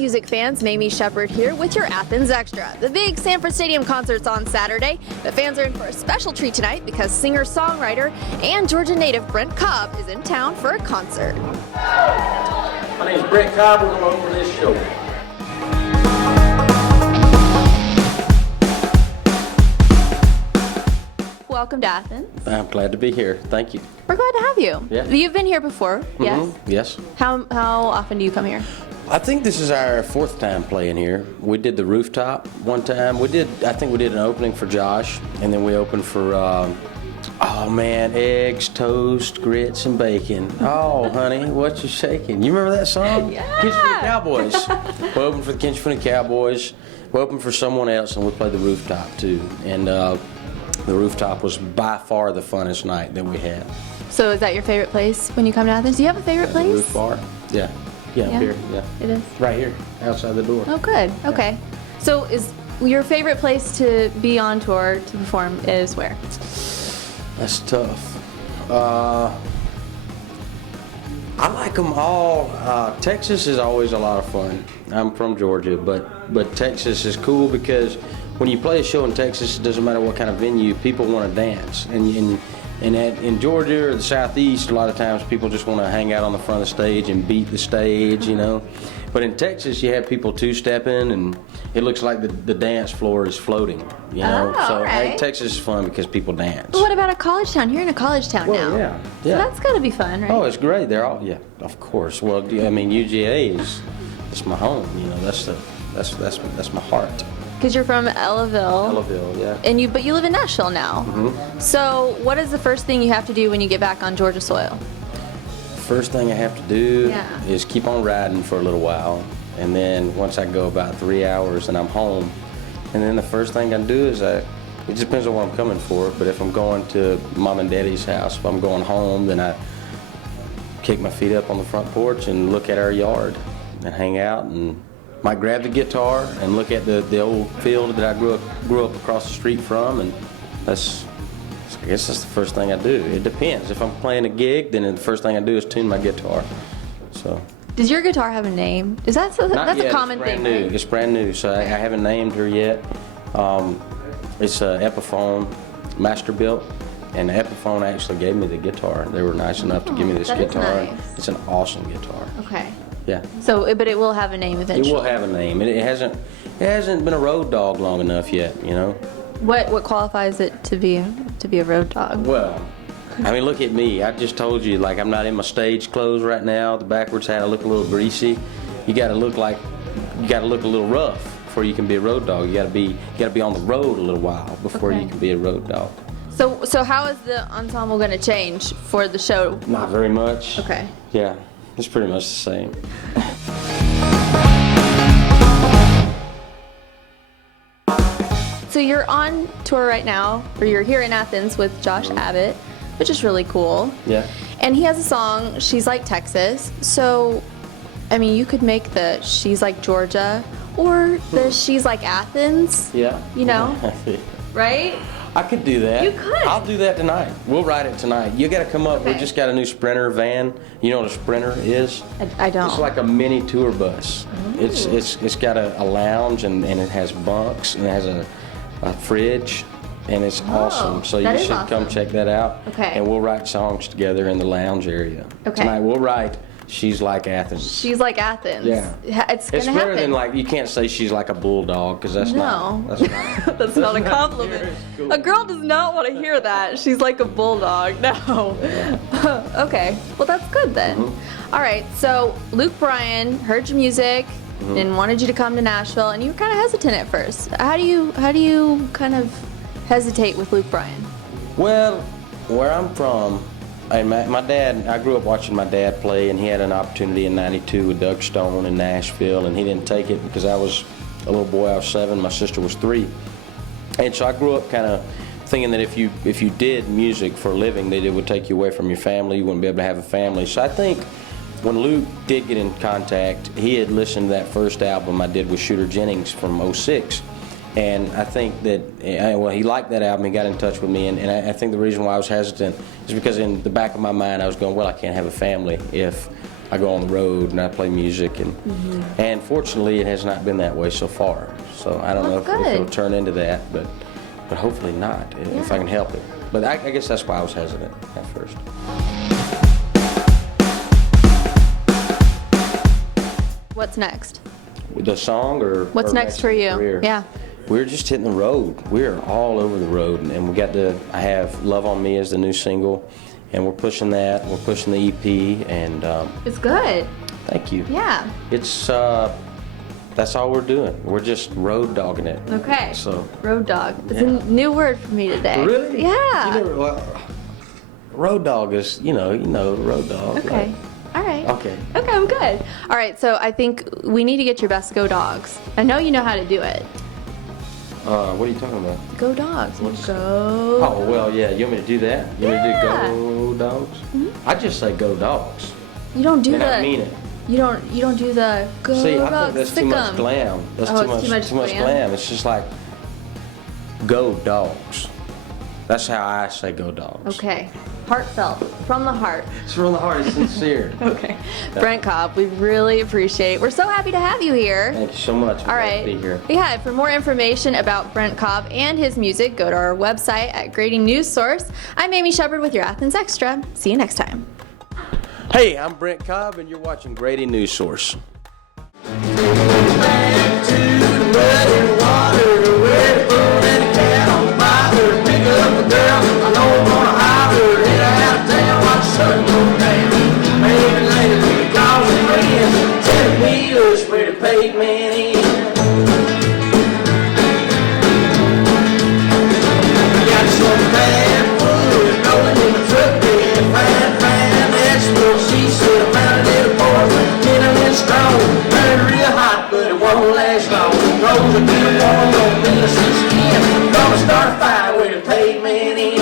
music fans, Mamie Shepard here with your Athens Extra. The big Sanford Stadium concert's on Saturday, but fans are in for a special treat tonight because singer-songwriter and Georgia native Brent Cobb is in town for a concert. My name's Brent Cobb. We're going to open this show. Welcome to Athens. I'm glad to be here. Thank you. We're glad to have you. Yeah. You've been here before, yes? Yes. How often do you come here? I think this is our fourth time playing here. We did the rooftop one time. I think we did an opening for Josh, and then we opened for, eggs, toast, grits, and bacon. Oh, honey, what you shaking? You remember that song? Yeah. Kinshipinny Cowboys. We opened for the Kinshipinny Cowboys. We opened for someone else, and we played the rooftop too. And the rooftop was by far the funnest night that we had. So is that your favorite place when you come to Athens? Do you have a favorite place? The roof bar? Yeah. Yeah, up here. Yeah. It is? Right here, outside the door. Oh, good. Okay. So is your favorite place to be on tour, to perform, is where? That's tough. I like them all. Texas is always a lot of fun. I'm from Georgia, but Texas is cool because when you play a show in Texas, it doesn't matter what kind of venue, people want to dance. And in Georgia or the Southeast, a lot of times people just want to hang out on the front of the stage and beat the stage, you know. But in Texas, you have people two-stepping, and it looks like the dance floor is floating, you know. Oh, so right. Texas is fun because people dance. But what about a college town? You're in a college town now. Yeah. So that's got to be fun, right? Oh, it's great. They're all, yeah, of course. Well, I mean, UGA it's my home, you know. That's my heart. Because you're from Ellaville. Ellaville, yeah. But you live in Nashville now. Mm-hmm. So what is the first thing you have to do when you get back on Georgia soil? First thing I have to do is keep on riding for a little while, and then once I go about 3 hours and I'm home, and then the first thing I do is it just depends on what I'm coming for, but if I'm going to mom and daddy's house, if I'm going home, then I kick my feet up on the front porch and look at our yard and hang out, and might grab the guitar and look at the old field that I grew up across the street from, and I guess that's the first thing I do. It depends. If I'm playing a gig, then the first thing I do is tune my guitar. So. Does your guitar have a name? That's a common thing, right? It's brand new, so I haven't named her yet. It's an Epiphone master built, and the Epiphone actually gave me the guitar. They were nice enough to give me this guitar. Nice. It's an awesome guitar. Okay. Yeah. So, but it will have a name eventually. It will have a name. It hasn't been a road dog long enough yet, you know. What qualifies it to be a road dog? Well, I mean, look at me. I just told you, like, I'm not in my stage clothes right now. The backwards hat, I look a little greasy. You got to look a little rough before you can be a road dog. You got to be on the road a little while before you can be a road dog. So how is the ensemble going to change for the show? Not very much. Okay. Yeah, it's pretty much the same. So you're on tour right now, or you're here in Athens with Josh Abbott, which is really cool. Yeah. And he has a song, She's Like Texas. So, I mean, you could make the She's Like Georgia or the She's Like Athens. Yeah. You know? Right? I could do that. You could. I'll do that tonight. We'll write it tonight. You got to come up. Okay. We just got a new Sprinter van. You know what a Sprinter is? I don't. It's like a mini tour bus. Ooh. It's got a lounge, and it has bunks, and it has a fridge, and it's awesome. So you should come check that out. Okay. And we'll write songs together in the lounge area. Okay. Tonight we'll write She's Like Athens. She's Like Athens. Yeah. It's gonna happen. Better than, like, you can't say she's like a bulldog, because that's not. That's not a compliment. Cool. A girl does not want to hear that. She's like a bulldog. No. Yeah. Okay. Well, that's good then. Mm-hmm. All right. So Luke Bryan heard your music and wanted you to come to Nashville, and you were kind of hesitant at first. How do you kind of hesitate with Luke Bryan? Well, where I'm from, and my dad, I grew up watching my dad play, and he had an opportunity in '92 with Doug Stone in Nashville, and he didn't take it because I was a little boy. I was 7, my sister was 3, and so I grew up kind of thinking that if you did music for a living, that it would take you away from your family. You wouldn't be able to have a family. So I think when Luke did get in contact, he had listened to that first album I did with Shooter Jennings from '06. And I think that, he liked that album. He got in touch with me, and I think the reason why I was hesitant is because in the back of my mind I was going, well, I can't have a family if I go on the road and I play music, and fortunately it has not been that way so far. So I don't know if it'll turn into that, but hopefully not, if I can help it. But I guess that's why I was hesitant at first. What's next? The song or what's next for you? Career? Yeah. We're just hitting the road. We're all over the road, and I have Love on Me as the new single, and we're pushing that. We're pushing the EP, and it's good. Thank you. Yeah. It's that's all we're doing. We're just road dogging it. Okay. So road dog. It's a new word for me today. Really? Yeah. Road dog is road dog. Okay. Like, all right. Okay. Okay, I'm good. All right, so I think we need to get your best Go Dogs. I know you know how to do it. What are you talking about? Go Dogs. Go. Oh, well, yeah. You want me to do that? You want me to do Go Dogs? Mm-hmm. I just say Go Dogs. You don't do I mean it. You don't do the Go Dogs. See, I think that's too much glam. That's too much glam. It's just like Go Dogs. That's how I say Go Dogs. Okay. Heartfelt. From the heart. It's from the heart. It's sincere. Okay. Brent Cobb, we really appreciate. We're so happy to have you here. Thank you so much. All right. To be here. Yeah, for more information about Brent Cobb and his music, go to our website at Grady News Source. I'm Amy Shepard with your Athens Extra. See you next time. Hey, I'm Brent Cobb, and you're watching Grady News Source. Gonna start a fire with a pavement in.